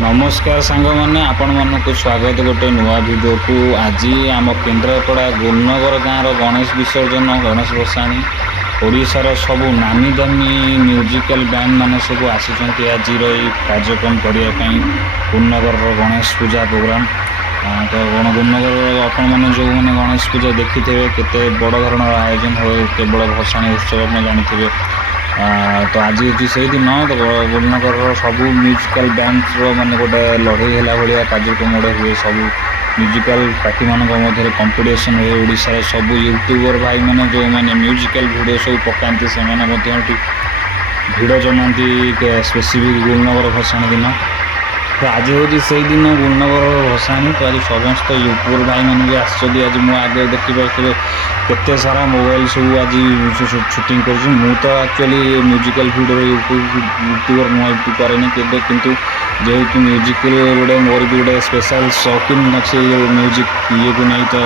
नमस्कार सांग मैंने आपण मानक स्वागत गोटे नुआ भिडियो को। आज आम केन्द्रापड़ा गुरुनगर गाँव गणेश विसर्जन गणेश भसाणी ओडिशार सब नामी दामी म्यूजिकल बैंड मान सब आसी आज कार्यक्रम करने गुरुनगर गणेश पूजा प्रोग्राम। तो गुरुनगर आपण मैंने जो मैंने गणेश पूजा देखी थे केते बड़ धरण आयोजन हुए केवल भसाणी उत्सव में जानी। तो आज हूँ से दिन तो गुरुनगर सब म्यूजिकल बैंड मैंने गोटे लड़े है भाया कार्यक्रम गोटे हुए सब म्यूजिकल पार्टी मान मध्य कंपटीशन हुए। ओडिशार सब यूट्यूबर भाई मैंने जो मैंने म्यूजिकल वीडियो सब पकाती से भिड़ जमाती स्पेसिफिक गुरुनगर भसाणी दिन। तो आज हूँ से दिन गुरुनगर भसाणी। तो आज समस्त यूट्यूबर भाई मैंने भी आसछी। आज मुझे आगे देखिए केते सारा मोबाइल सब आज शूटिंग कर। तो एक्चुअली म्यूजिकल वीडियो यूट्यूबर नुआ यूट्यूब कैनि के किंतु जेहेतु म्यूजिकल गोटे मोर भी गोटे स्पेशल शौकीन अच्छे म्यूजिक ये को नहीं। तो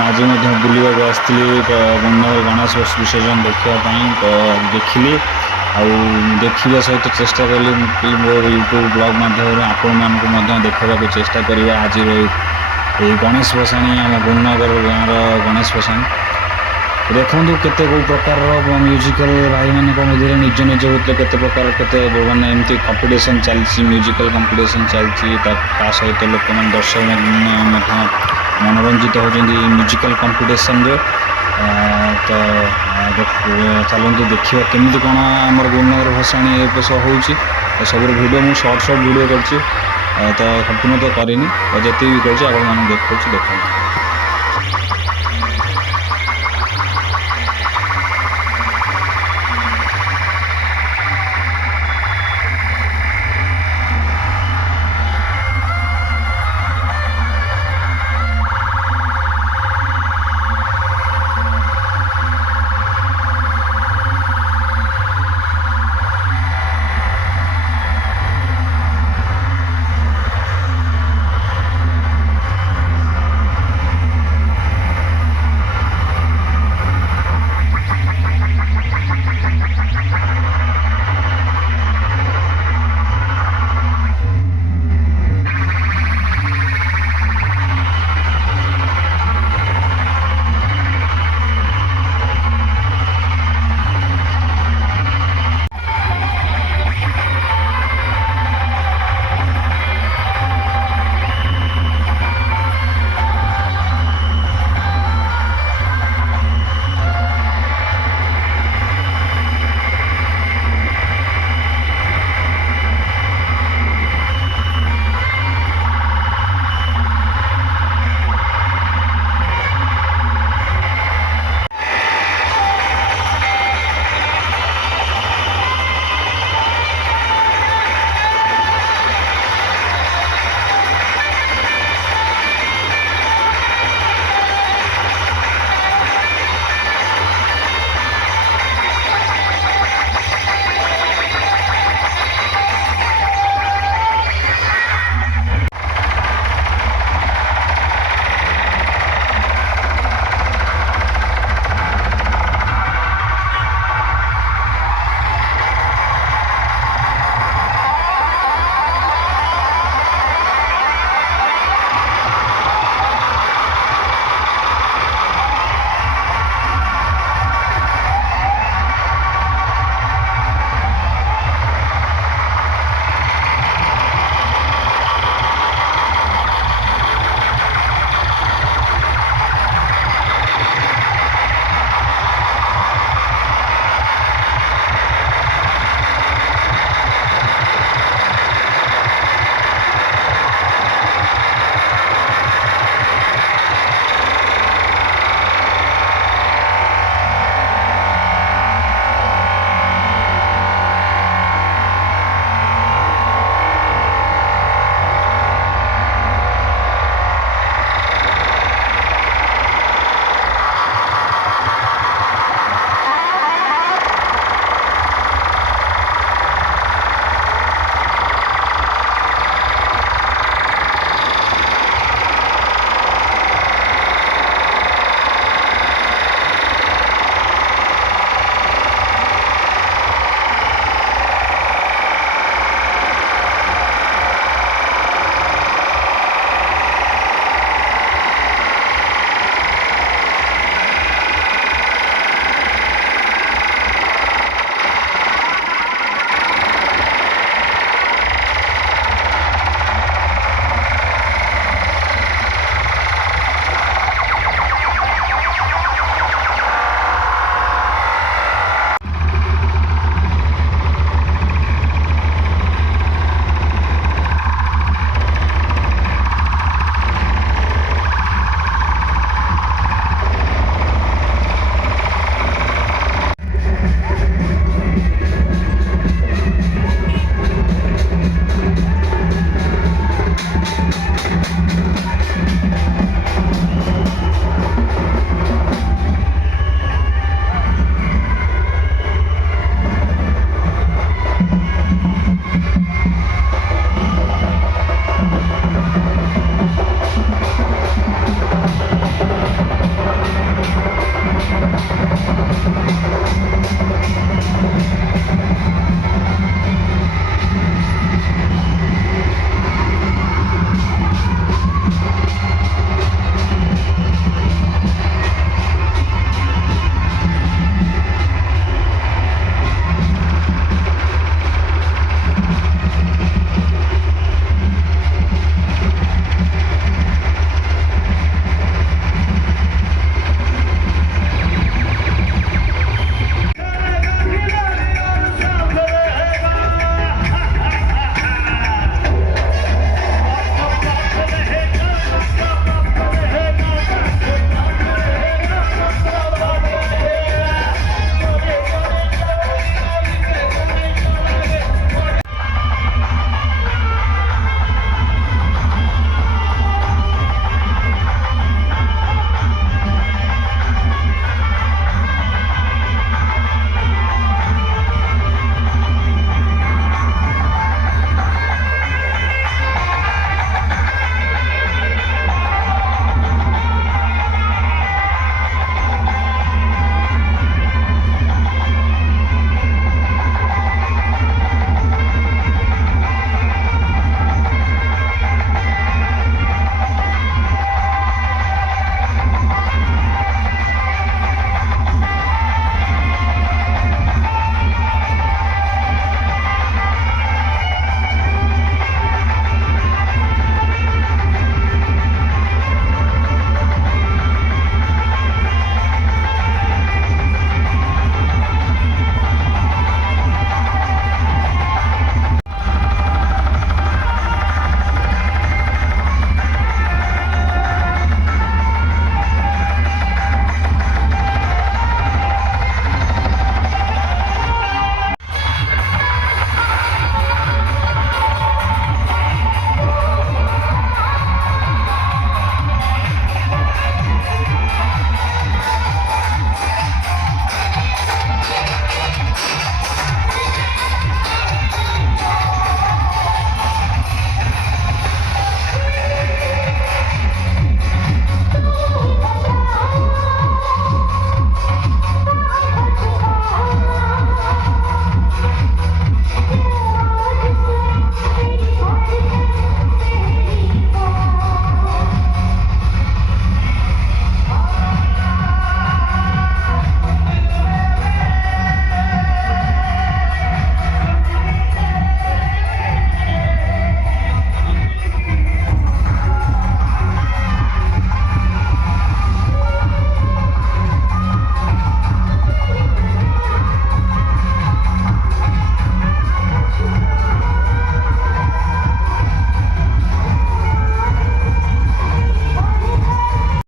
आज बुलवाक आसती गुरुनगर गणेश विसर्जन देखापी। तो देखिली देखा सहित चेष्टा कली मो यूट्यूब ब्लॉग माध्यम आपण देखा चेष्टा करवा। आज गणेश भसाणी आम गुरुनगर गाँव गणेश भसाणी देखु केते को प्रकार म्यूजिकल भाई मान मध्य निज निज होते केते प्रकार केते माने एमती कंपटीशन चलती म्यूजिकल कंपटीशन चलती सहित लोक मैंने दर्शक मनोरंजित होती म्यूजिकल कंपटीशन रे। तो चलते देखा केमी कौन आम गुरुनगर भसाणी हो सब वीडियो मुझे सर्ट वीडियो कर। तो संपूर्ण तो करनी जी भी कर देखा देखा।